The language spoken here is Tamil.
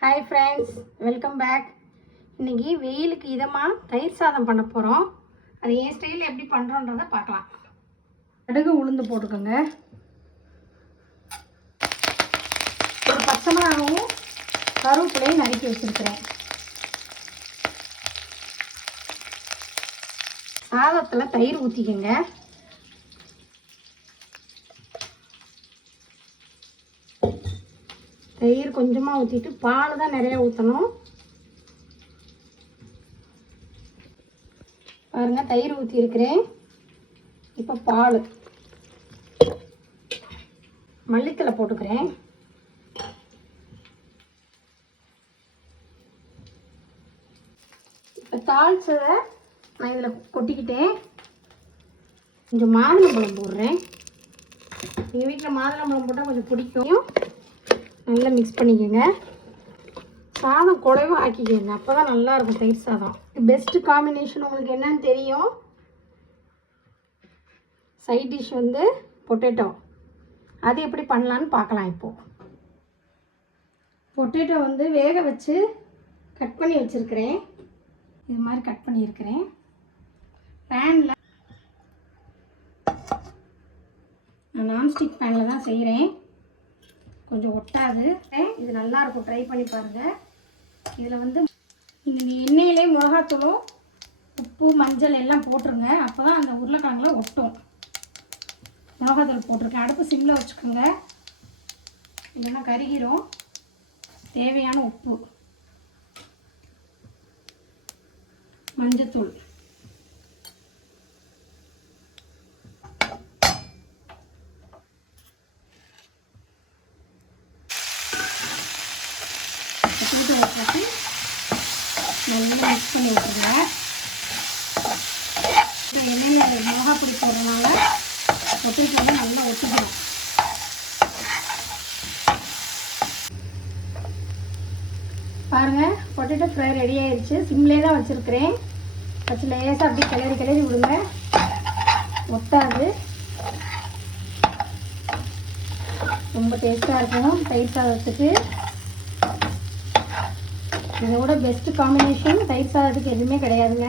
Hi friends, welcome back. இன்றைக்கி வெயிலுக்கு இதமாக தயிர் சாதம் பண்ண போகிறோம். அது என் ஸ்டைலில் எப்படி பண்ணுறோன்றதை பார்க்கலாம். கடுகு உளுந்து போட்டுக்கோங்க. ஒரு பச்சை மிளகாவும் கருவேப்பிலையும் நறுக்கி வச்சுருக்கிறேன். சாதத்தில் தயிர் ஊற்றிக்கோங்க. தயிர் கொஞ்சமாக ஊற்றிட்டு பால் தான் நிறையா ஊற்றணும். பாருங்கள், தயிர் ஊற்றிருக்கிறேன். இப்போ பால், மல்லித்தலை போட்டுக்கிறேன். இப்போ தாளிச்சதை நான் இதில் கொட்டிக்கிட்டேன். கொஞ்சம் மாதுளம்பழம் போடுறேன். எங்கள் வீட்டில் மாதுளம்பழம் போட்டால் கொஞ்சம் பிடிக்கும். நல்லா மிக்ஸ் பண்ணிக்கோங்க. சாதம் குழைவாக ஆக்கிக்கோங்க, அப்போ தான் நல்லாயிருக்கும் தயிர் சாதம். பெஸ்ட்டு காம்பினேஷன் உங்களுக்கு என்னன்னு தெரியும். சைட் டிஷ் வந்து பொட்டேட்டோ. அது எப்படி பண்ணலான்னு பார்க்கலாம். இப்போது பொட்டேட்டோ வந்து வேக வச்சு கட் பண்ணி வச்சுருக்கிறேன். இது மாதிரி கட் பண்ணியிருக்கிறேன். பேனில் நான் நான்ஸ்டிக் பேனில் தான் செய்கிறேன். கொஞ்சம் ஒட்டாது. இது நல்லாயிருக்கும், ட்ரை பண்ணி பாருங்கள். இதில் வந்து இந்த எண்ணெயிலே மிளகாத்தூளும் உப்பு மஞ்சள் எல்லாம் போட்டுருங்க. அப்போ தான் அந்த உருளைக்கிழங்குல ஒட்டும். மிளகாத்தூள் போட்டிருக்கேன். அடுப்பு சிம்மில் வச்சுக்கோங்க, இல்லைன்னா கருகிரும். தேவையான உப்பு, மஞ்சத்தூள், பொட்டேட்டோவை போட்டு நல்லா மிக்ஸ் பண்ணி விட்டுருங்க. எண்ணெயில் மிளகா பொடி போடுறதுனால பொட்டேட்டோ வந்து நல்லா ஒட்டிக்கணும். பாருங்கள், பொட்டேட்டோ ஃப்ரை ரெடி ஆயிடுச்சு. சிம்லேயே தான் வச்சுருக்கிறேன். வச்சு லேசாக அப்படியே கிளறி விடுங்க, ஒட்டாது. ரொம்ப டேஸ்ட்டாக இருக்கும் தயிர் சாதத்துக்கு. இதோட பெஸ்ட்டு காம்பினேஷன் தயிர் சாதத்துக்கு எதுவுமே கிடையாதுங்க.